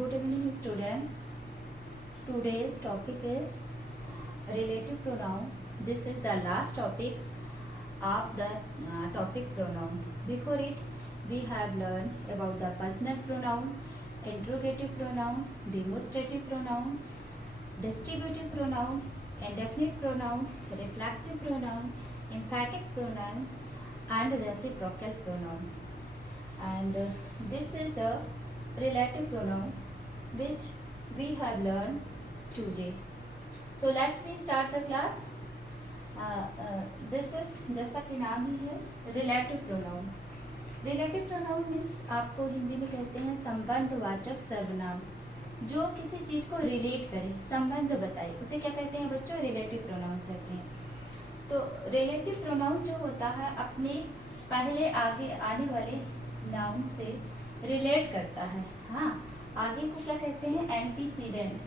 Good evening, student. Today's topic is relative pronoun. This is the last topic of the topic pronoun. Before it, we have learned about the personal pronoun, interrogative pronoun, demonstrative pronoun, distributive pronoun, indefinite pronoun, reflexive pronoun, emphatic pronoun, and reciprocal pronoun. And this is the relative pronoun which we have learned today. So let's we start the class. This is जैसा कि नाम ही है relative pronoun. Relative pronoun means आपको हिंदी में कहते हैं संबंधवाचक सर्वनाम, जो किसी चीज को रिलेट करे, संबंध बताए, उसे क्या कहते हैं बच्चों? रिलेटिव प्रोनाउन कहते हैं. तो रिलेटिव प्रोनाउन जो होता है अपने पहले आगे आने वाले नाउन से रिलेट करता है. हाँ, आगे को क्या कहते हैं? एंटीसीडेंट.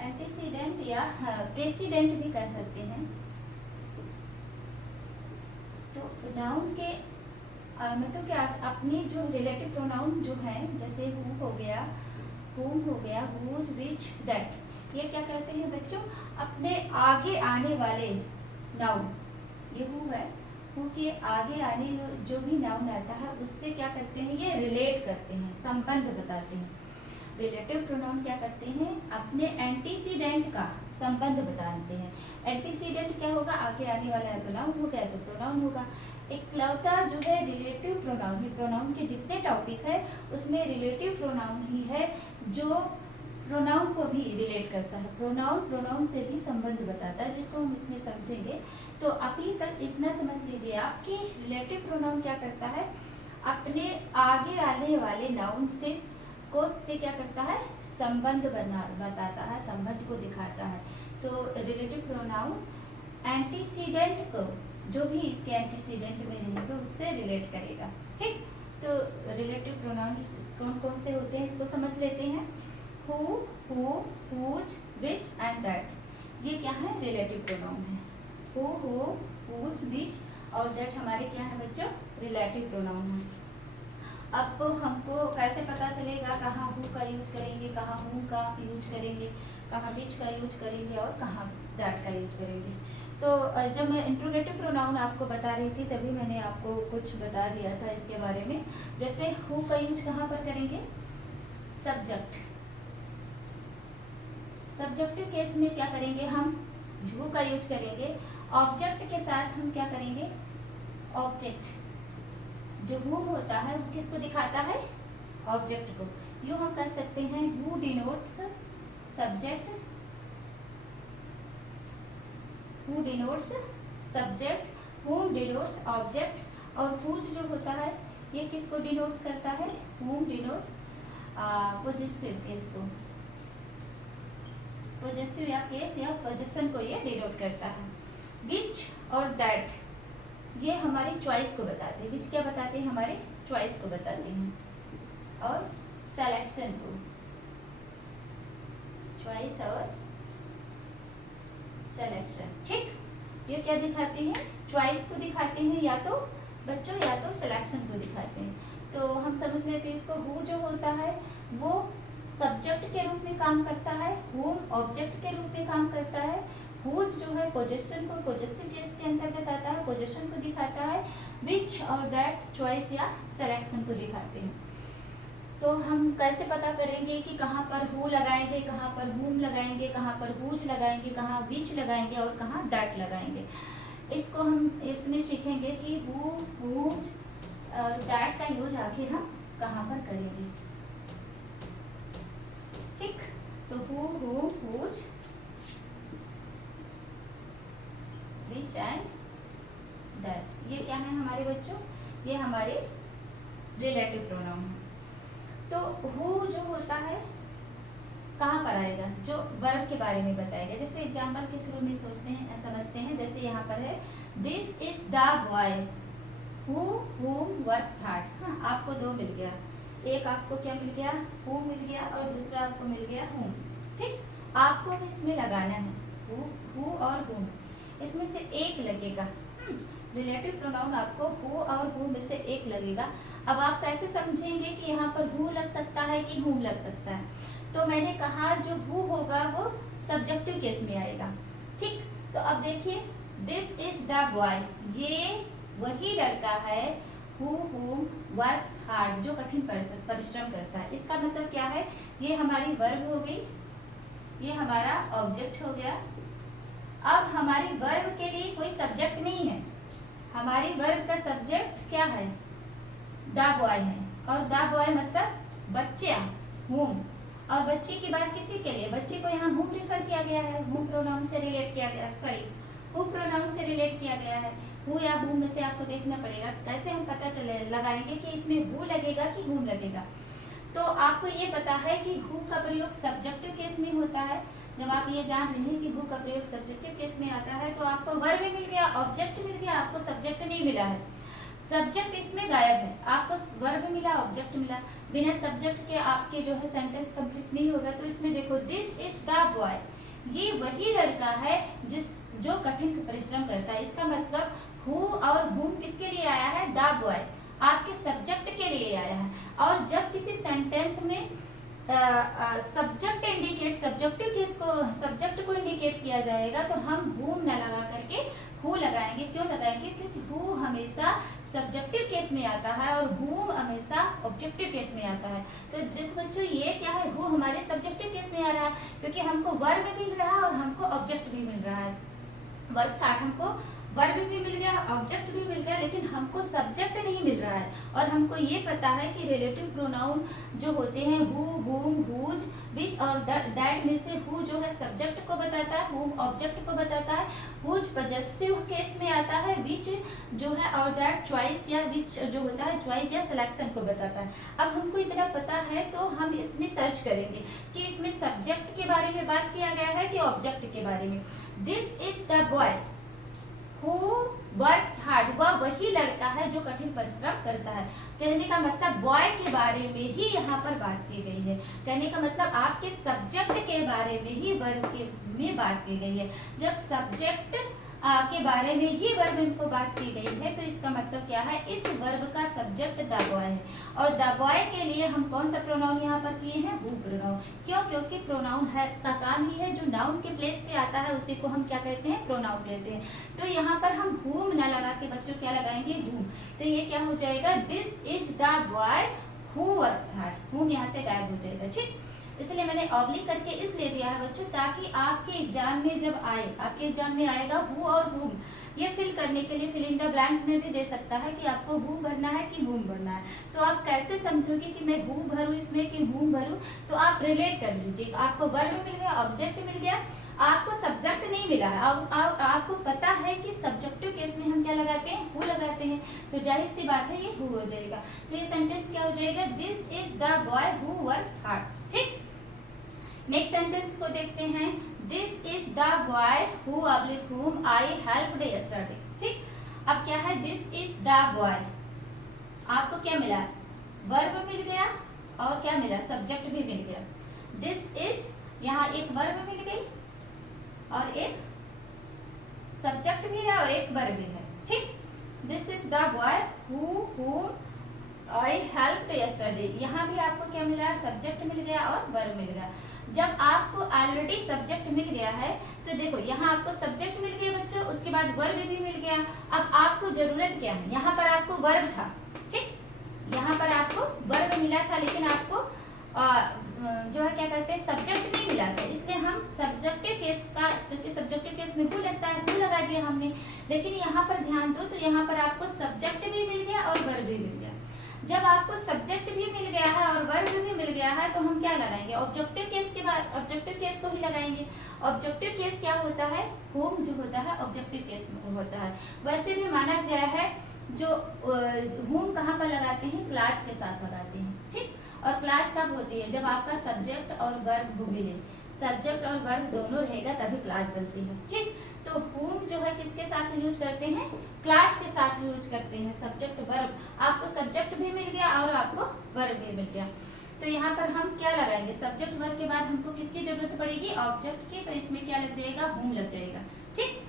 एंटीसीडेंट या प्रेसिडेंट भी कह सकते हैं. तो नाउन के मतलब क्या अपनी जो रिलेटिव प्रोनाउन जो है, जैसे हु हो गया, whom हो गया, whose, which, that, ये क्या कहते हैं बच्चों? अपने आगे आने वाले नाउन. ये हु है, हु के आगे आने जो भी नाउन आता है उससे क्या करते हैं? ये रिलेट करते हैं, संबंध बताते हैं. रिलेटिव प्रोनाउन क्या करते हैं? अपने एंटीसीडेंट का संबंध बताते हैं. एंटीसीडेंट क्या होगा? आगे आने वाला है तो नाउन हो गया, तो प्रोनाउन होगा. इकलौता जो है रिलेटिव प्रोनाउन है, प्रोनाउन के जितने टॉपिक है उसमें रिलेटिव प्रोनाउन ही है जो प्रोनाउन को भी रिलेट करता है. प्रोनाउन से भी संबंध बताता है, जिसको हम इसमें समझेंगे. तो अभी तक इतना समझ लीजिए आप कि रिलेटिव प्रोनाउन क्या करता है? अपने आगे आने वाले नाउन से क्या करता है? संबंध बताता है, संबंध को दिखाता है. तो रिलेटिव प्रोनाउन एंटीसीडेंट को, जो भी इसके एंटीसीडेंट में रहेगा उससे रिलेट करेगा. ठीक, तो रिलेटिव प्रोनाउन कौन कौन से होते हैं इसको समझ लेते हैं. Who, whose, which and that, ये क्या है? रिलेटिव प्रोनाउन है. हु, हुज, विच और दैट हमारे क्या है बच्चों? रिलेटिव प्रोनाउन है. अब हमको कैसे पता चलेगा कहाँ हु का यूज करेंगे, कहाँ हु का यूज करेंगे, कहाँ विच का यूज करेंगे और कहाँ दैट का यूज करेंगे? तो जब मैं इंट्रोगेटिव प्रोनाउन आपको बता रही थी तभी मैंने आपको कुछ बता दिया था इसके बारे में. जैसे हु का यूज कहाँ पर करेंगे? सब्जेक्ट. सब्जेक्टिव केस में क्या करेंगे? हम हु का यूज करेंगे. ऑब्जेक्ट के साथ हम क्या करेंगे? ऑब्जेक्ट. जो हु होता है वो किसको दिखाता है? ऑब्जेक्ट को. यूँ हम कह सकते हैं who denotes subject, who denotes subject, whom denotes object, और whose जो होता है ये किसको डिनोट्स करता है? whom डिनोट्स पोजेसिव केस को, पोजेसिव या केस या पोजेशन को ये डिनोट करता है. विच और दैट ये हमारी चॉइस को बताते हैं. विच क्या बताते हैं? हमारे चॉइस को बताते हैं. और सिलेक्शन को, चॉइस और सिलेक्शन. ठीक, ये क्या दिखाते हैं? चॉइस को दिखाते हैं या तो बच्चों, या तो सिलेक्शन को दिखाते हैं. तो हम समझ लेते हैं इसको. हु जो होता है वो सब्जेक्ट के रूप में काम करता है, हुम ऑब्जेक्ट के रूप में काम करता है, हुज जो है पोजेशन को, पोजेसिव केस के अंतर्गत आता है, पोजेशन को दिखाता है. विच और दैट चॉइस या सिलेक्शन को दिखाते हैं. तो हम कैसे पता करेंगे कि कहाँ पर हु लगाएंगे, कहाँ पर हुम लगाएंगे, कहाँ पर हुज लगाएंगे, कहाँ विच लगाएंगे और कहाँ दैट लगाएंगे? इसको हम इसमें सीखेंगे कि हु, हुज और दैट का यूज आखिर हम कहाँ पर करेंगे. ठीक, तो who, whose, which and that ये क्या है हमारे बच्चों? ये हमारे रिलेटिव प्रोनाउन है. तो हु जो होता है कहाँ पर आएगा? जो वर्ब के बारे में बताएगा. जैसे एग्जाम्पल के थ्रू में सोचते हैं, समझते हैं. जैसे यहाँ पर है this is the boy who whom works hard. हाँ, आपको दो मिल गया. एक आपको क्या मिल गया? हु मिल गया और दूसरा आपको मिल गया whom. ठीक, आपको इसमें लगाना है हु और whom. इसमें से एक लगेगा. रिलेटिव प्रोनाउन आपको हु और हु में से एक लगेगा. अब आप कैसे समझेंगे कि यहाँ पर हु लग सकता है कि whom लग सकता है? तो मैंने कहा जो हु होगा वो सब्जेक्टिव केस में आएगा, ठीक। तो अब देखिए दिस इज द बॉय, ये वही लड़का है who works hard, जो कठिन परिश्रम करता है। इसका मतलब क्या है, ये हमारी वर्ब हो गई, ये हमारा ऑब्जेक्ट हो गया। अब हमारी वर्ब के लिए कोई सब्जेक्ट नहीं है, हमारी वर्ब का सब्जेक्ट क्या है, द बॉय है, और द बॉय मतलब बच्चा, whom, और बच्चे की बात किसी के लिए, बच्चे को यहाँ whom रेफर किया गया है, whom प्रोनाउन से रिलेट किया गया, सॉरी who प्रोनाउन से रिलेट किया गया है। who या whom में से आपको देखना पड़ेगा कैसे हम पता चले लगाएंगे कि इसमें who लगेगा कि whom लगेगा। तो आपको ये पता है कि who का प्रयोग सब्जेक्टिव केस में होता है। जब आप ये जान रहे हैं कि who का प्रयोग सब्जेक्टिव केस में आता है तो आपको वर्ब मिल गया, ऑब्जेक्ट मिल गया, आपको सब्जेक्ट नहीं मिला है, सब्जेक्ट इसमें गायब है, आपको वर्ब मिला, ऑब्जेक्ट मिला। बिना सब्जेक्ट के आपके जो है सेंटेंस कंप्लीट नहीं होगा। तो इसमें देखो दिस इज द बॉय, ये वही लड़का है जो कठिन परिश्रम करता है। इसका मतलब हु और whom किसके लिए आया है, द बॉय, आपके सब्जेक्ट के लिए आया है। और जब किसी सेंटेंस में सब्जेक्ट इंडिकेट, सब्जेक्टिव केस को, सब्जेक्ट को इंडिकेट किया जाएगा तो हम whom न लगा करके who लगाएंगे। क्यों लगाएंगे, क्योंकि who हमेशा सब्जेक्टिव केस में आता है और whom हमेशा ऑब्जेक्टिव केस में आता है। तो देखो बच्चों ये क्या है, who हमारे सब्जेक्टिव केस में आ रहा है क्योंकि हमको वर्ब मिल रहा है और हमको ऑब्जेक्ट भी मिल रहा है। वर्ब स्टार्ट हमको वर्ब भी मिल गया, ऑब्जेक्ट भी मिल गया, लेकिन हमको सब्जेक्ट नहीं मिल रहा है। और हमको ये पता है कि रिलेटिव प्रोनाउन जो होते हैं हु, whom, whose, which और that में से who जो है सब्जेक्ट को बताता है, whom ऑब्जेक्ट को बताता है, whose पजेसिव केस में आता है, which जो है और that चॉइस या which जो होता है चॉइस या सिलेक्शन को बताता है। अब हमको इतना पता है तो हम इसमें सर्च करेंगे कि इसमें सब्जेक्ट के बारे में बात किया गया है कि ऑब्जेक्ट के बारे में। This is the boy who works hard, वह वही लड़का है जो कठिन परिश्रम करता है। कहने का मतलब बॉय के बारे में ही यहाँ पर बात की गई है। कहने का मतलब आपके सब्जेक्ट के बारे में ही वर्ब के में बात की गई है। जब सब्जेक्ट के बारे में ही वर्ब इनको बात की गई है तो इसका मतलब क्या है, इस वर्ब का सब्जेक्ट द बॉय है। और द बॉय के लिए हम कौन सा प्रोनाउन यहाँ पर किए हैं, हु प्रोनाउन। क्यों, क्योंकि प्रोनाउन है का काम ही है जो नाउन के प्लेस पे आता है उसी को हम क्या कहते हैं, प्रोनाउन कहते हैं। तो यहाँ पर हम whom न लगा के बच्चों क्या लगाएंगे, whom। तो ये क्या हो जाएगा, this is the boy who works hard, whom यहाँ से गायब हो जाएगा, ठीक। इसलिए मैंने ऑब्लिक करके इसलिए दिया है बच्चों ताकि आपके एग्जाम में जब आए, आपके एग्जाम में आएगा हु और whom, ये फिल करने के लिए फिल इन द ब्लैंक में भी दे सकता है कि आपको who भरना है कि whom भरना है। तो आप कैसे समझोगे कि मैं who भरूं इसमें कि whom भरूं, तो आप रिलेट कर लीजिए। आपको वर्ब मिल गया, ऑब्जेक्ट मिल गया, आपको सब्जेक्ट नहीं मिला है। अब आपको पता है कि सब्जेक्टिव केस में हम क्या लगाते हैं, हु लगाते हैं, तो जाहिर सी बात है ये हु हो जाएगा। तो ये सेंटेंस क्या हो जाएगा, this is the boy who works hard, ठीक। नेक्स्ट सेंटेंस को देखते हैं, this is the boy who oblique whom I helped yesterday, ठीक। अब क्या है, दिस इज द बॉय, आपको क्या मिला, वर्ब मिल गया और क्या मिला, सब्जेक्ट भी मिल गया। दिस इज, यहाँ एक वर्ब मिल गई और एक सब्जेक्ट भी है और एक वर्ब भी है, ठीक। This is the boy whom I helped yesterday, यहाँ भी आपको क्या मिला, सब्जेक्ट मिल गया और वर्ब मिल गया। जब आपको ऑलरेडी सब्जेक्ट मिल गया है तो देखो यहाँ आपको सब्जेक्ट मिल गया बच्चों, उसके बाद वर्ब भी मिल गया। अब आपको जरूरत क्या है, यहाँ पर आपको वर्ब था, ठीक, यहाँ पर आपको वर्ब मिला था लेकिन आपको जो है क्या कहते हैं, सब्जेक्ट नहीं मिला था। इसलिए हम सब्जेक्टिव केस का, क्योंकि सब्जेक्टिव केस में हु लगता है, हु लगा दिया हमने। लेकिन यहाँ पर ध्यान दो, तो यहाँ पर आपको सब्जेक्ट भी मिल गया और वर्ब भी मिल गया। जब आपको सब्जेक्ट भी मिल गया है और वर्ब भी मिल गया है तो हम क्या लगाएंगे, ऑब्जेक्टिव केस के बाद ऑब्जेक्टिव केस को ही लगाएंगे। ऑब्जेक्टिव केस क्या होता है, whom जो होता है ऑब्जेक्टिव केस में होता है। वैसे भी माना गया है जो whom कहाँ पर लगाते हैं, क्लाज के साथ लगाते हैं, ठीक। और क्लाज कब होती है, जब आपका सब्जेक्ट और वर्ब मिले, सब्जेक्ट और वर्ब दोनों रहेगा तभी क्लाज बनती है, ठीक। तो whom जो है किसके साथ यूज करते हैं, क्लाज के साथ यूज करते हैं, सब्जेक्ट वर्ब। आपको सब्जेक्ट भी मिल गया और आपको वर्ब भी मिल गया। तो यहाँ पर हम क्या लगाएंगे, सब्जेक्ट वर्ब के बाद हमको किसकी जरूरत पड़ेगी, ऑब्जेक्ट की। तो इसमें क्या लग जाएगा, whom लग जाएगा, ठीक।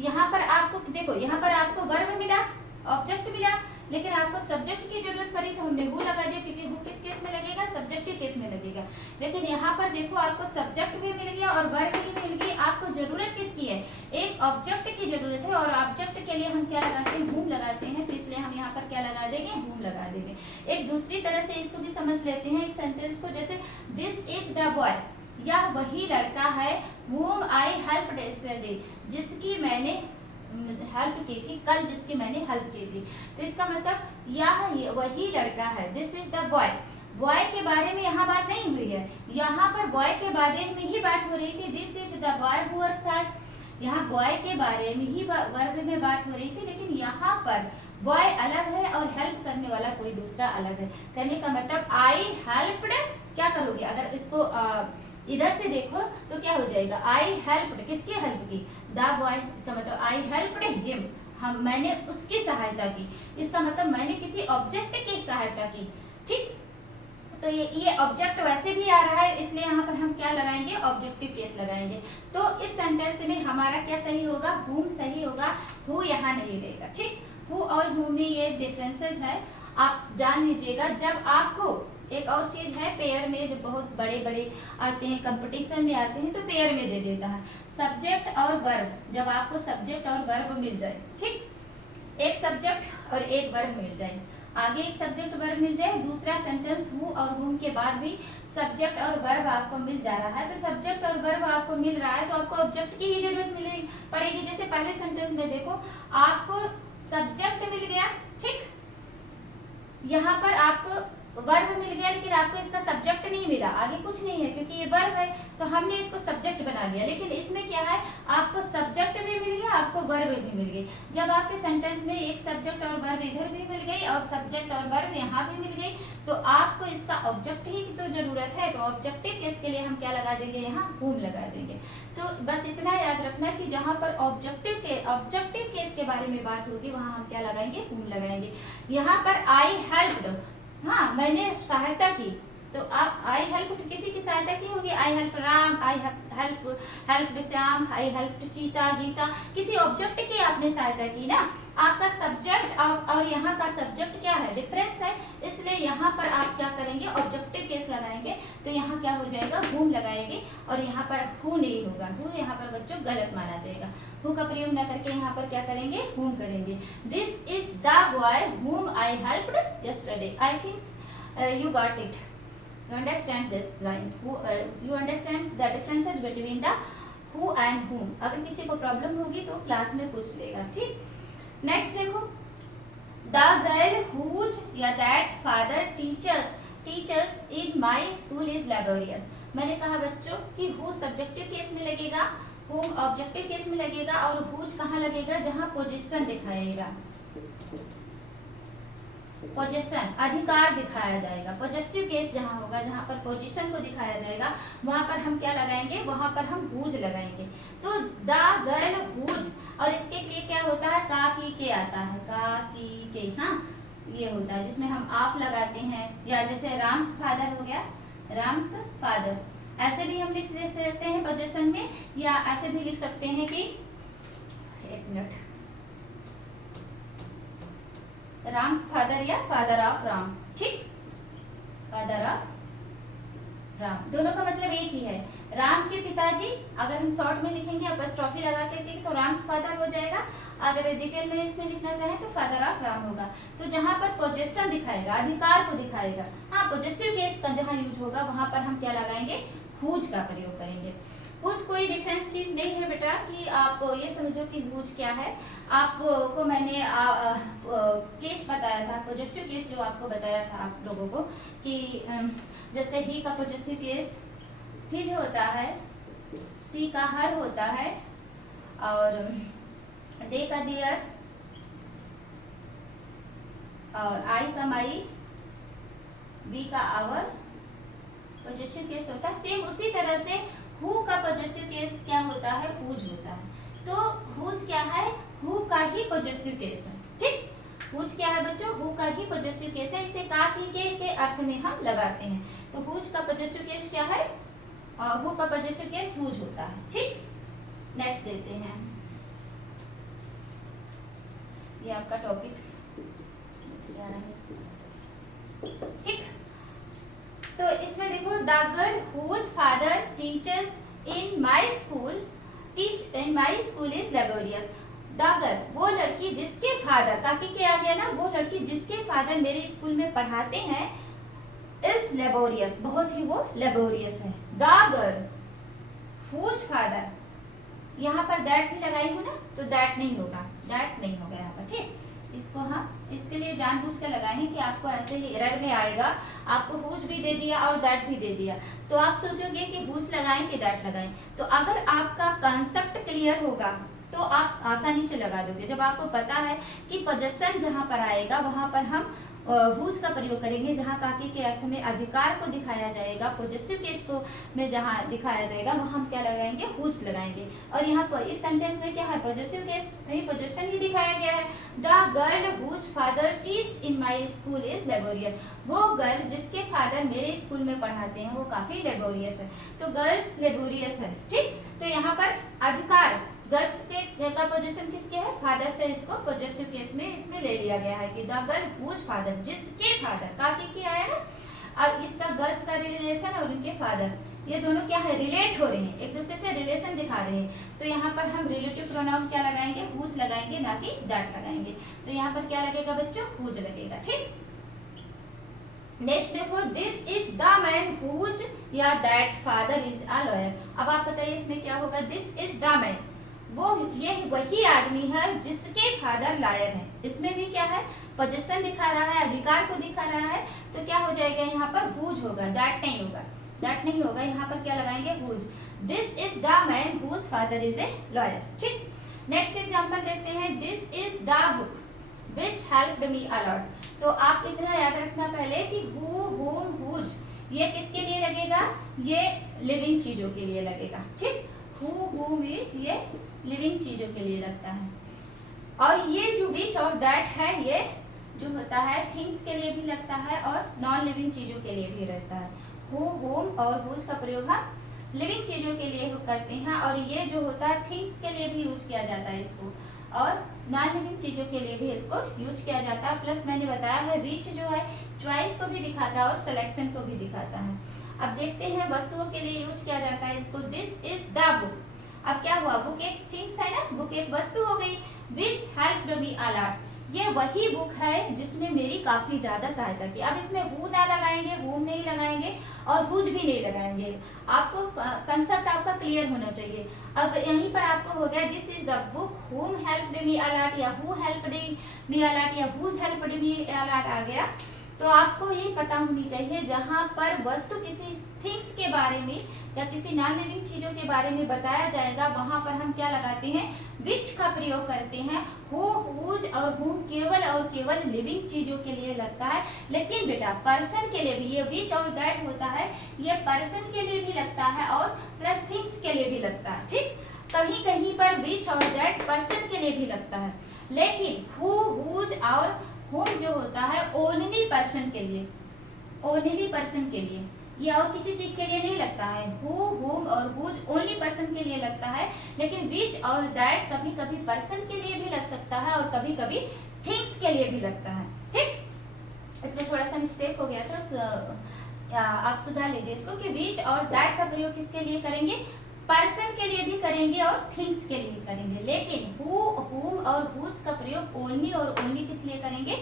यहाँ पर आपको देखो, यहाँ पर आपको वर्ब मिला ऑब्जेक्ट मिला, लेकिन आपको सब्जेक्ट की जरूरत पड़ी तो हमने हु लगा दिया, क्योंकि हु किस केस में लगेगा, सब्जेक्टिव केस में लगेगा। लेकिन यहाँ पर देखो आपको सब्जेक्ट भी मिल गया और वर्ब भी मिल गई, आपको जरूरत किसकी है, एक ऑब्जेक्ट की जरूरत है, और ऑब्जेक्ट के लिए हम क्या लगाते हैं, हुम लगाते हैं, तो इसलिए हम यहाँ पर क्या लगा देंगे, हुम लगा देंगे। एक दूसरी तरह से इसको भी समझ लेते हैं इस सेंटेंस को, जैसे दिस इज द बॉय, यह वही लड़का है, whom I helped yesterday, जिसकी मैंने हेल्प की थी कल, जिसकी मैंने हेल्प की थी। तो इसका मतलब यह वही लड़का है, this is the boy. Boy के बारे में यहाँ बात नहीं हुई है, यहाँ पर बॉय के बारे में ही बात हो रही थी, this is the boy who works hard. यहाँ बॉय के बारे में ही वर्ब में बात हो रही थी, लेकिन यहाँ पर बॉय अलग है और हेल्प करने वाला कोई दूसरा अलग है। कहने का मतलब आई हेल्प्ड, क्या करोगे अगर इसको इधर से देखो तो क्या हो जाएगा, आई हेल्प्ड, किसकी हेल्प की, द बॉय। इसका मतलब आई हेल्प्ड हिम, हम मैंने उसकी सहायता की, इसका मतलब मैंने किसी ऑब्जेक्ट की सहायता की। ठीक, तो ये ऑब्जेक्ट वैसे भी आ रहा है, इसलिए यहाँ पर हम क्या लगाएंगे, ऑब्जेक्टिव केस लगाएंगे। तो इस सेंटेंस में हमारा क्या सही होगा, हुम सही होगा, हु यहाँ नहीं रहेगा। ठीक, हु और हु में ये डिफरेंसेस है, आप जान लीजिएगा। जब आपको एक और चीज है, पेयर में जब बहुत बड़े बड़े आते हैं, कंपटीशन में आते हैं, तो पेयर में दे देता है सब्जेक्ट और वर्ब। जब आपको सब्जेक्ट और वर्ब मिल जाए, ठीक, एक सब्जेक्ट और एक वर्ब मिल जाए, आगे एक सब्जेक्ट वर्ब मिल जाए, दूसरा सेंटेंस हु और हुम के बाद भी सब्जेक्ट और वर्ब आपको मिल जा रहा है, तो सब्जेक्ट और वर्ब आपको मिल रहा है तो आपको ऑब्जेक्ट की ही जरूरत मिलेगी पड़ेगी। जैसे पहले सेंटेंस में देखो, आपको सब्जेक्ट मिल गया, ठीक, यहाँ पर आपको वर्ब मिल गया, लेकिन आपको इसका सब्जेक्ट नहीं मिला, आगे कुछ नहीं है क्योंकि ये वर्ब है, तो हमने इसको सब्जेक्ट बना लिया। लेकिन इसमें क्या है, आपको सब्जेक्ट भी मिल गया, आपको वर्ब भी मिल गई। जब आपके सेंटेंस में एक सब्जेक्ट और वर्ब इधर भी मिल गई और सब्जेक्ट और वर्ब यहाँ भी मिल गई, तो आपको इसका ऑब्जेक्ट ही तो जरूरत है, तो ऑब्जेक्टिव केस के लिए हम क्या लगा देंगे, यहाँ हुम लगा देंगे। तो बस इतना याद रखना कि जहाँ पर ऑब्जेक्टिव केस के बारे में बात होगी, वहाँ हम क्या लगाएंगे, हुम लगाएंगे। यहाँ पर आई हेल्प्ड, हाँ मैंने सहायता की, तो आप आई हेल्प किसी की सहायता की होगी, I help Ram, I help Shyam, I help Sita, Gita, किसी ऑब्जेक्ट की आपने सहायता की ना। आपका सब्जेक्ट और यहाँ का सब्जेक्ट क्या है, डिफरेंस है, इसलिए यहाँ पर आप क्या करेंगे, ऑब्जेक्टिव केस लगाएंगे, तो यहाँ क्या हो जाएगा, हुम लगाएंगे, और यहाँ पर हु नहीं होगा, हु यहाँ पर बच्चों गलत माना जाएगा। हु का प्रयोग न करके यहाँ पर क्या करेंगे, हुम करेंगे। दिस इज द बॉय हुम आई helped yesterday. I think you got it, you understand this line, you understand the differences between the who and whom। अगर किसी को प्रॉब्लम होगी तो क्लास में पूछ लेगा, ठीक। नेक्स्ट देखो, the girl whose या that father teachers in my school is laborious। मैंने कहा बच्चों कि who सब्जेक्टिव केस में लगेगा, whom ऑब्जेक्टिव केस में लगेगा, और whose कहाँ लगेगा, जहाँ पोजीशन दिखाएगा, पोजीशन अधिकार दिखाया जाएगा। पॉजेसिव केस जहाँ होगा, जहाँ पर पोजीशन को दिखाया जाएगा, वहां पर हम क्या लगाएंगे, वहां पर हम हुज लगाएंगे। तो द गर्ल हुज, और इसके के क्या होता है, का की के आता है, का की के, हाँ ये होता है, जिसमें हम आप लगाते हैं, या जैसे राम्स फादर हो गया, राम्स फादर, ऐसे भी हम लिख सकते हैं पोजीशन में, या ऐसे भी लिख सकते हैं कि, एक मिनट, राम्स फादर या फादर ऑफ राम, ठीक, फादर ऑफ राम, दोनों का मतलब एक ही है। राम के पिताजी, अगर हम शॉर्ट में लिखेंगे अपॉस्ट्रोफी लगा के तो राम्स फादर हो जाएगा, अगर डिटेल में इसमें लिखना चाहें तो फादर ऑफ राम होगा। तो जहाँ पर पोजेशन दिखाएगा, अधिकार को दिखाएगा, हाँ पोजेसिव केस का जहाँ यूज होगा, वहां पर हम क्या लगाएंगे, हुज का प्रयोग करेंगे। हुज कोई डिफरेंस चीज नहीं है बेटा, कि आप ये समझो कि हुज क्या है। आपको मैंने केस बताया था, पोजेसिव केस जो आपको बताया था आप लोगों को, कि जैसे ही का पोजेसिव केस हिज होता है, सी का हर होता है, और दे का देयर, और आई का माई, बी का आवर पोजेसिव केस होता है। सेम उसी तरह से हु का पोजेसिव केस क्या होता है, हुज होता है। तो हुज क्या है, हु का ही पोजेसिव केस है, ठीक। हुज क्या है बच्चों, हु का ही पोजेसिव केस है, इसे का की के अर्थ में हम लगाते हैं। तो हुज का पोजेसिव केस क्या है, हु का पोजेसिव केस हुज होता है, ठीक। नेक्स्ट देते हैं, ये आपका टॉपिक ठीक, तो इसमें देखो the girl whose father teachers in my school is laborious. The girl, वो लड़की जिसके फादर, ताकि क्या आ गया ना, वो लड़की जिसके फादर मेरे स्कूल में पढ़ाते हैं, इज लेबोरियस, बहुत ही वो लेबोरियस है। द गर्ल हुज फादर, यहाँ पर दैट भी लगाई हूँ ना, तो दैट नहीं होगा, दैट नहीं होगा यहाँ पर। ठीक, इसको हम इसके लिए जानबूझ कर लगाए हैं कि आपको ऐसे ही एरर में आएगा, आपको हुज भी दे दिया और दैट भी दे दिया, तो आप सोचोगे कि हुज लगाएं कि दैट लगाएं। तो अगर आपका कंसेप्ट क्लियर होगा तो आप आसानी से लगा दोगे। जब आपको पता है कि पोजेशन जहां पर आएगा वहां पर हम हुज का प्रयोग करेंगे, जहां काकी के अर्थ में अधिकार को दिखाया जाएगा, पॉजिटिव केस को में जहां दिखाया जाएगा वहां हम क्या लगाएंगे, हुज लगाएंगे। और यहाँ पर इस सेंटेंस में क्या है, पॉजिटिव केस में पोजीशन ही दिखाया गया है। The girl whose father teach in my school is laborious, वो गर्ल जिसके फादर मेरे स्कूल में पढ़ाते हैं वो काफी लेबोरियस है, तो गर्ल्स लेबोरियस है। ठीक, तो यहाँ पर अधिकार गर्ल्स के का पोजीशन किसके है, फादर से, इसको पॉजिटिव केस में इसमें ले लिया गया है कि द गर्ल हुज फादर, जिसके फादर, काकी की आया ना, अब इसका गर्ल्स का रिलेशन और इनके फादर, ये दोनों क्या है, रिलेट हो रहे हैं, एक दूसरे से रिलेशन दिखा रहे हैं। तो यहाँ पर हम रिलेटिव प्रोनाउन क्या लगाएंगे, हुज लगाएंगे, ना कि दैट लगाएंगे। तो यहाँ पर क्या लगेगा बच्चों, हुज लगेगा। ठीक, नेक्स्ट देखो, this is the man whose या that father is a lawyer. अब आप बताइए इसमें क्या होगा, दिस इज द मैन, वो ये वही आदमी है जिसके फादर लायर हैं। इसमें भी क्या है, पोजीशन दिखा रहा है, अधिकार को दिखा रहा है, तो क्या हो जाएगा यहाँ पर, हुज होगा, दैट नहीं होगा, दैट नहीं होगा, यहाँ पर क्या लगाएंगे, whose. This is the man whose father is a lawyer. ठीक, नेक्स्ट एग्जांपल देखते हैं, this is the book which helped me a lot. तो आप इतना याद रखना पहले कि हु, हुम, हुज, ये किसके लिए लगेगा, ये लिविंग चीजों के लिए लगेगा। ठीक, हु, हुम इज ये लिविंग चीजों के लिए लगता है, और ये जो विच और दैट है ये जो होता है थिंग्स के लिए भी लगता है और नॉन लिविंग चीजों के लिए भी रहता है। हु, होम और हुज का प्रयोग हम लिविंग चीजों के लिए करते हैं, और ये जो होता है थिंग्स के लिए भी यूज किया जाता है इसको, और नॉन लिविंग चीजों के लिए भी इसको यूज किया जाता है। प्लस मैंने बताया है विच जो है चॉइस को भी दिखाता है और सिलेक्शन को भी दिखाता है। अब देखते हैं वस्तुओं के लिए यूज किया जाता है इसको, दिस इज द बुक। अब क्या हुआ, बुक एक थिंग्स है ना, बुक एक वस्तु हो गई। विच हेल्प्ड मी अ लॉट, ये वही बुक है जिसने मेरी काफी ज्यादा सहायता की। अब इसमें हु ना लगाएंगे, हुम नहीं लगाएंगे और हुज भी नहीं लगाएंगे। आपको कंसेप्ट आपका क्लियर होना चाहिए। अब यहीं पर आपको हो गया, this is the book whom helped me a lot, या who helped me a lot, या whose helped me a lot आ गया। तो आपको ये पता होनी चाहिए, जहां पर वस्तु किसी थिंग्स के बारे में या किसी नॉन लिविंग चीजों के बारे में बताया जाएगा, वहां पर हम क्या लगाते हैं, विच का प्रयोग करते हैं। हु, हुज और हुम केवल और केवल लिविंग चीजों के लिए लगता है, लेकिन बेटा पर्सन के लिए भी ये विच और दैट होता है, ये पर्सन के लिए भी लगता है और प्लस थिंग्स के लिए भी लगता है। ठीक, कहीं कहीं पर विच और दैट पर्सन के लिए भी लगता है, लेकिन हु, हुज और हुम जो होता है ओनली पर्सन के लिए, ओनली पर्सन के लिए, ये और किसी चीज के लिए नहीं लगता है। हु, हुम और हुज ओनली पर्सन के लिए लगता है, लेकिन विच और दैट कभी कभी पर्सन के लिए भी लग सकता है और कभी कभी थिंग्स के लिए भी लगता है। ठीक, इसमें थोड़ा सा मिस्टेक हो गया था, आप सुधार लीजिए इसको कि विच और दैट का प्रयोग किसके लिए करेंगे, पर्सन के लिए भी करेंगे और थिंग्स के लिए करेंगे, लेकिन हु, हुम और हुज का प्रयोग ओनली और ओनली किस लिए करेंगे,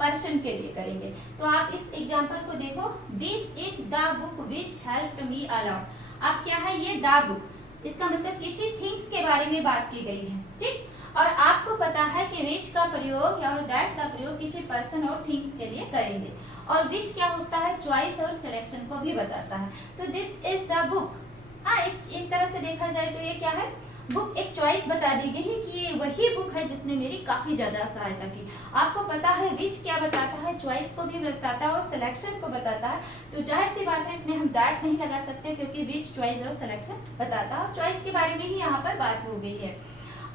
पर्सन के लिए करेंगे। तो आप इस एग्जांपल को देखो, this is the book which helped me a lot. अब क्या है ये द बुक, इसका मतलब किसी थिंग्स के बारे में बात की गई है। ठीक, और आपको पता है कि विच का प्रयोग और दैट का प्रयोग किसी पर्सन और थिंग्स के लिए करेंगे, और विच क्या होता है, चॉइस और सिलेक्शन को भी बताता है। तो दिस इज द बुक, हाँ एक तरह से देखा जाए तो ये क्या है, बुक एक चॉइस बता दी गई है कि ये वही बुक है जिसने मेरी काफी ज्यादा सहायता की। आपको पता है विच क्या बताता है, चॉइस को भी बताता है और सिलेक्शन को बताता है, तो जाहिर सी बात है इसमें हम दैट नहीं लगा सकते, क्योंकि विच चॉइस और सिलेक्शन बताता है, और चॉइस के बारे में ही यहाँ पर बात हो गई है।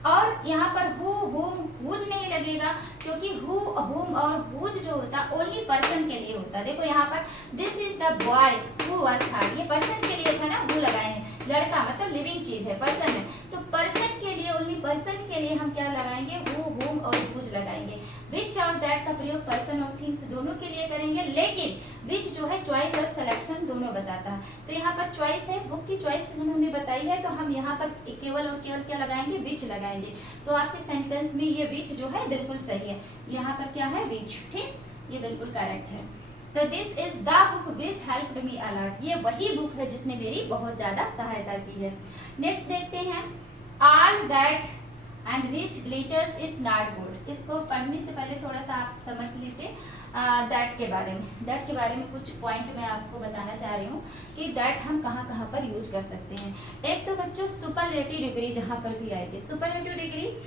और यहाँ पर हु, हुम, हुज नहीं लगेगा, क्योंकि हु, हुम और हुज जो होता है ओनली पर्सन के लिए होता है। देखो यहाँ पर this is the boy who work hard, ये पर्सन के लिए था ना, हु लगाए हैं, लड़का मतलब लिविंग चीज है, पर्सन है, तो पर्सन के लिए ओनली पर्सन के लिए हम क्या लगाएंगे, हु, हुम और whose लगाएंगे। which और that का प्रयोग पर्सन और थिंग्स दोनों के लिए करेंगे, लेकिन which जो है चॉइस और सिलेक्शन दोनों बताता है। तो यहाँ पर चॉइस है, बुक की चॉइस उन्होंने बताई है, तो हम यहाँ पर केवल और केवल क्या लगाएंगे, which लगाएंगे। तो आपके सेंटेंस में ये which जो है बिल्कुल सही है, यहाँ पर क्या है which, ठीक, ये बिल्कुल करेक्ट है। तो this is the book which helped me a lot, ये वही बुक है जिसने मेरी बहुत ज्यादा सहायता की है। नेक्स्ट देखते हैं, all that and which glitters is not good. इसको पढ़ने से पहले थोड़ा सा आप समझ लीजिए दैट के बारे में। दैट के बारे में कुछ पॉइंट मैं आपको बताना चाह रही हूँ कि दैट हम कहाँ कहाँ पर यूज कर सकते हैं। एक तो बच्चों सुपरलेटिव डिग्री जहाँ पर भी आएगी, सुपरलेटिव डिग्री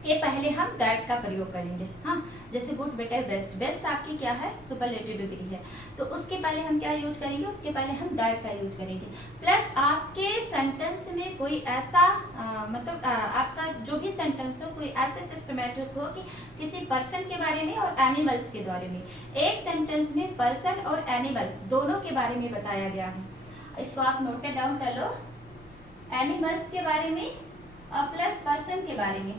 के पहले हम दैट का प्रयोग करेंगे। हाँ, जैसे गुड, बेटर, बेस्ट, बेस्ट आपकी क्या है, सुपरलेटिव डिग्री है, तो उसके पहले हम क्या यूज करेंगे, उसके पहले हम दैट का यूज करेंगे। प्लस आपके सेंटेंस में कोई ऐसा मतलब आपका जो भी सेंटेंस हो, कोई ऐसे सिस्टमेटिक हो कि किसी पर्सन के बारे में और एनिमल्स के बारे में, एक सेंटेंस में पर्सन और एनिमल्स दोनों के बारे में बताया गया है। इसको आप नोट डाउन कर लो, एनिमल्स के बारे में और प्लस पर्सन के बारे में,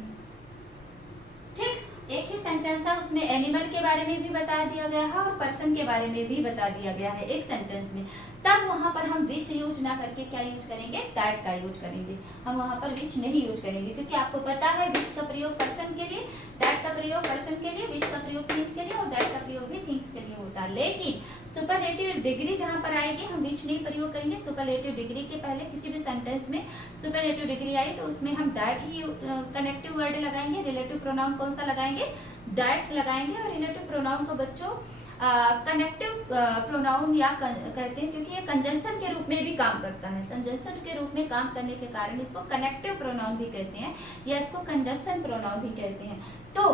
ठीक, एक ही सेंटेंस है, उसमें एनिमल के बारे में भी बता दिया गया है और पर्सन के बारे में भी बता दिया गया है एक सेंटेंस में। तब वहां पर हम विच यूज ना करके क्या यूज करेंगे, दैट का यूज करेंगे। हम वहां पर विच नहीं यूज करेंगे, क्योंकि आपको पता है विच का प्रयोग पर्सन के लिए, दैट का प्रयोग पर्सन के लिए, विच का प्रयोग थिंग्स के लिए और दैट का प्रयोग भी थिंग्स के लिए होता है। लेकिन सुपरलेटिव डिग्री जहां पर आएगी हम विच नहीं प्रयोग करेंगे। सुपरलेटिव डिग्री के पहले किसी भी सेंटेंस में सुपरलेटिव डिग्री आई तो उसमें हम दैट ही कनेक्टिव वर्ड लगाएंगे। रिलेटिव प्रोनाउन कौन सा लगाएंगे, दैट लगाएंगे। और रिलेटिव प्रोनाउन को बच्चों कनेक्टिव प्रोनाउन या कहते हैं, क्योंकि ये कंजंक्शन के रूप में भी काम करता है। कंजंक्शन के रूप में काम करने के कारण इसको कनेक्टिव प्रोनाउन भी कहते हैं या इसको कंजंक्शन प्रोनाउन भी कहते हैं। तो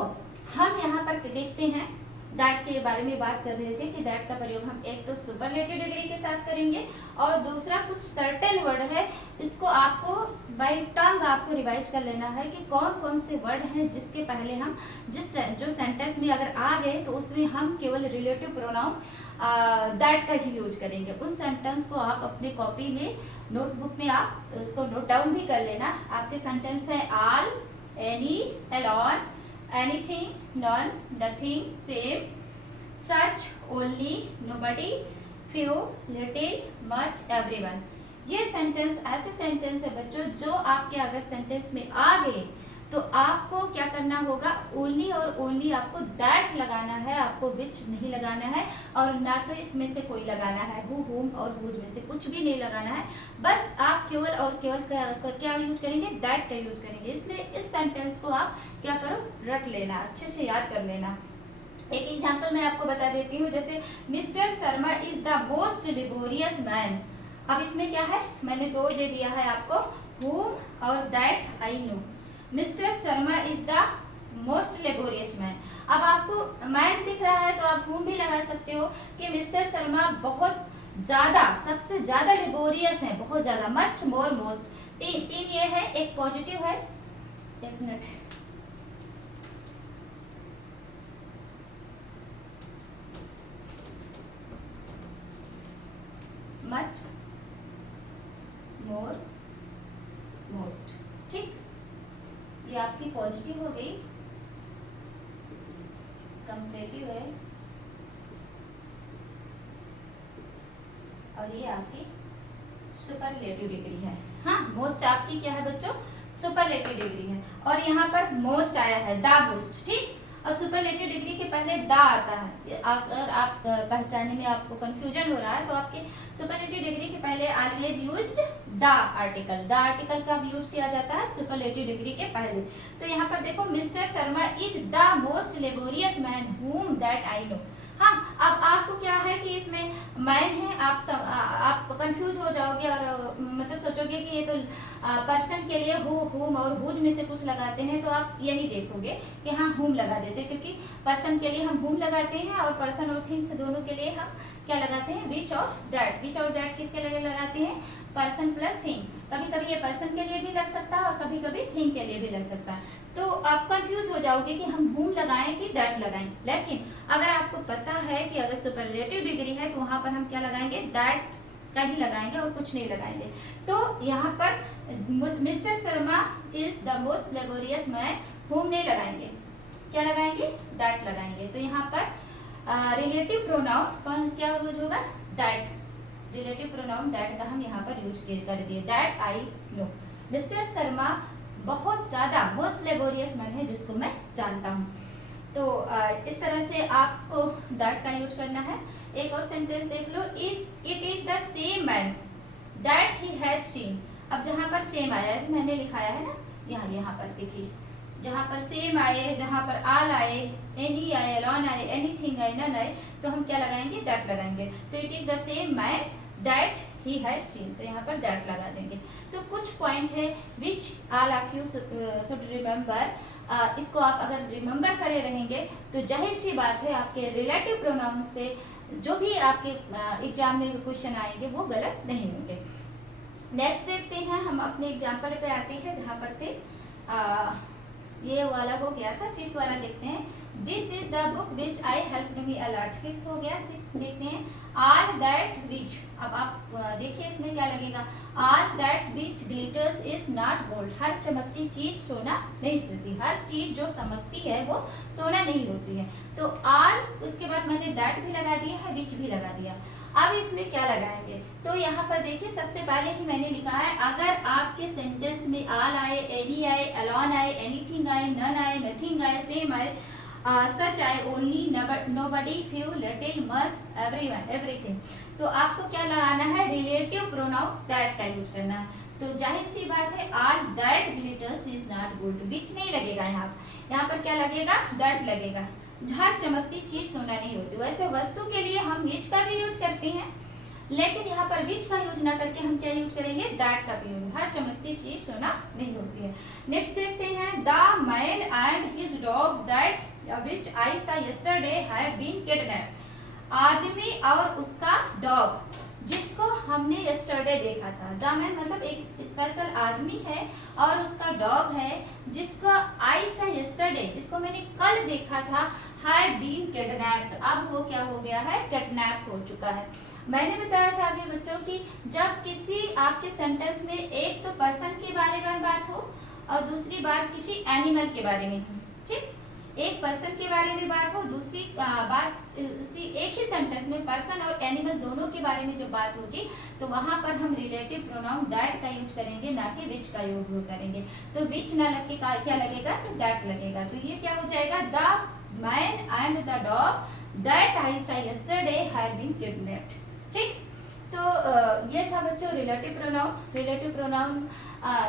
हम यहाँ पर देखते हैं, दैट के बारे में बात कर रहे थे कि दैट का प्रयोग हम एक तो सुपरलेटिव डिग्री के साथ करेंगे और दूसरा कुछ सर्टेन वर्ड है, इसको आपको बाय टंग आपको रिवाइज कर लेना है कि कौन कौन से वर्ड हैं जिसके पहले हम जो सेंटेंस में अगर आ गए तो उसमें हम केवल रिलेटिव प्रोनाउन दैट का ही यूज करेंगे। उस सेंटेंस को आप अपने कॉपी में, नोटबुक में आप उसको नोट डाउन भी कर लेना। आपके सेंटेंस है all, any, alone, anything, none, nothing, same, such, only, nobody, few, little, much, everyone। ये सेंटेंस ऐसे सेंटेंस है बच्चों जो आपके अगर सेंटेंस में आ गए तो आपको क्या करना होगा, ओनली और ओनली आपको दैट लगाना है, आपको विच नहीं लगाना है और ना तो इसमें से कोई लगाना है, हु, हुम और हुज में से कुछ भी नहीं लगाना है। बस आप केवल और केवल क्या यूज करेंगे, दैट का यूज करेंगे। इसलिए इस सेंटेंस को आप क्या करो, रट लेना, अच्छे से याद कर लेना। एक एग्जाम्पल मैं आपको बता देती हूँ, जैसे mister Sharma is the most laborious man. अब इसमें क्या है, मैंने दो दे दिया है आपको, हुम और that I know. Mister Sharma is the most laborious man. अब आपको मैन दिख रहा है तो आप हुम भी लगा सकते हो कि मिस्टर शर्मा बहुत ज्यादा, सबसे ज्यादा लेबोरियस है, बहुत ज्यादा, मच, मोर, मोस्ट। तीन ये है, एक पॉजिटिव है, एक मिनट, मच, मोर, मोस्ट, ठीक, ये आपकी पॉजिटिव हो गई, कंपेरेटिव है और ये आपकी सुपरलेटिव डिग्री है। हाँ, मोस्ट आपकी क्या है बच्चों, सुपरलेटिव डिग्री है और यहाँ पर मोस्ट आया है, द मोस्ट, ठीक। और सुपरलेटिव डिग्री के पहले द आता है। अगर आप पहचानने में आपको कंफ्यूजन हो रहा है तो आपके सुपरलेटिव डिग्री के पहले always used the article, the article का यूज किया जाता है सुपरलेटिव डिग्री के पहले। तो यहाँ पर देखो, mister Sharma is the most laborious man हुम दैट आई नो। हाँ, अब आपको क्या है कि इसमें मैन है, आप कंफ्यूज हो जाओगे और मतलब सोचोगे कि ये तो पर्सन के लिए हु, हुम और हुज में से कुछ लगाते हैं, तो आप यही देखोगे कि हाँ हुम लगा देते हैं, क्योंकि पर्सन के लिए हम हुम लगाते हैं और पर्सन और थिंग्स दोनों के लिए हम क्या लगाते हैं, विच और दैट। विच और दैट किसके लिए लगाते हैं, पर्सन प्लस थिंग। कभी कभी ये पर्सन के लिए भी लग सकता है और कभी कभी थिंग के लिए भी लग सकता है। तो आप कंफ्यूज हो जाओगे कि हम हुम लगाएं कि दैट लगाएं। लेकिन अगर आपको पता है कि अगर सुपरलेटिव डिग्री है तो वहां पर हम क्या लगाएंगे, दैट का ही लगाएंगे और कुछ नहीं लगाएंगे। तो यहाँ पर mister Sharma is the most laborious man, हुम नहीं लगाएंगे। क्या लगाएंगे, दैट लगाएंगे। तो यहाँ पर रिलेटिव प्रोनाउन क्या यूज होगा, दैट। रिलेटिव प्रोनाउन दैट का हम यहाँ पर यूज कर दिए, that I know. Mister Sharma बहुत ज्यादा मोस्ट लेबोरियस मैन है जिसको मैं जानता हूँ। तो इस तरह से आपको दैट का यूज करना है। एक और सेंटेंस देख लो, it is the same man that he has seen. अब जहाँ पर सेम आया है मैंने लिखाया है ना, यहाँ पर देखिए, जहाँ पर सेम आए, जहाँ पर आल आए, एनी आए, अलॉन आए, एनीथिंग आए, नन आए, तो हम क्या लगाएंगे, दैट लगाएंगे। तो it is the same man that he has scene, तो यहाँ पर दैट लगा देंगे। तो कुछ पॉइंट है which all of you should remember. इसको आप अगर रिमेम्बर करे रहेंगे तो जाहिर सी बात है आपके रिलेटिव प्रोनाउन से जो भी आपके एग्जाम में क्वेश्चन आएंगे वो गलत नहीं होंगे। नेक्स्ट देखते हैं, हम अपने एग्जाम्पल पे आते हैं जहाँ पर थे ये वाला हो गया था। फिफ्थ वाला देखते हैं, this is the book which I help me a lot. Fifth हो गया। सिक्स देखते हैं, ऑल दैट विच। अब आप देखिए इसमें क्या लगेगा, all that which glitters is not gold. हर चमकती चीज सोना नहीं होती, हर चीज जो चमकती है वो सोना नहीं होती है। तो ऑल, उसके बाद मैंने दैट भी लगा दिया है, विच भी लगा दिया। अब इसमें क्या लगाएंगे, तो यहाँ पर देखिए सबसे पहले ही मैंने लिखा है, अगर आपके सेंटेंस में ऑल आए, एनी आए, अलॉन आए, एनीथिंग आए, नन आए, नथिंग आए, same as, such as, only, nobody, few, little, must, everyone, everything, तो आपको क्या लगाना है, रिलेटिव प्रोनाउन दैट का यूज करना है। तो जाहिर सी बात है, all that glitters is not gold, which नहीं लगेगा, यहाँ पर क्या लगेगा, दैट लगेगा। हर चमकती चीज सोना नहीं होती। वैसे वस्तु के लिए हम विच का भी यूज करते हैं, लेकिन यहाँ पर विच का यूज ना करके हम क्या यूज करेंगे, दैट का भी यूज। हर चमकती चीज सोना नहीं होती है। नेक्स्ट देखते हैं, the man and his dog that which I saw yesterday have been kidnapped. आदमी और उसका डॉग जिसको हमने यस्टरडे देखा था। द मैन मतलब एक स्पेशल आदमी है और उसका डॉग है जिसको आई सा यस्टरडे, जिसको मैंने कल देखा था, हैव बीन किडनैप्ड। अब वो क्या हो गया है, किडनैप हो चुका है। मैंने बताया था अभी बच्चों की, जब किसी आपके सेंटेंस में एक तो पर्सन के बारे में बात हो और दूसरी बात किसी एनिमल के बारे में हो, ठीक, एक पर्सन के बारे में बात हो, दूसरी बात उसी एक ही सेंटेंस में पर्सन और एनिमल दोनों के बारे में जब बात होगी तो वहां पर हम रिलेटिव प्रोनाउन दैट का यूज करेंगे, ना कि विच का यूज करेंगे। तो विच ना लग के क्या लगेगा, तो दैट लगेगा। तो ये क्या हो जाएगा, the man and the dog that I saw yesterday have been kidnapped. ठीक, तो ये था बच्चों रिलेटिव प्रोनाउन। रिलेटिव प्रोनाउन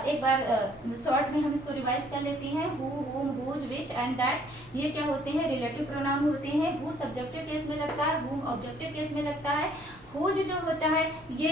एक बार शॉर्ट में हम इसको रिवाइज कर लेते हैं, हु, हुम, हुज, विच एंड दैट। ये क्या होते हैं, रिलेटिव प्रोनाउन होते हैं। हु सब्जेक्टिव केस में लगता है, हुम ऑब्जेक्टिव केस में लगता है, हुज जो होता है ये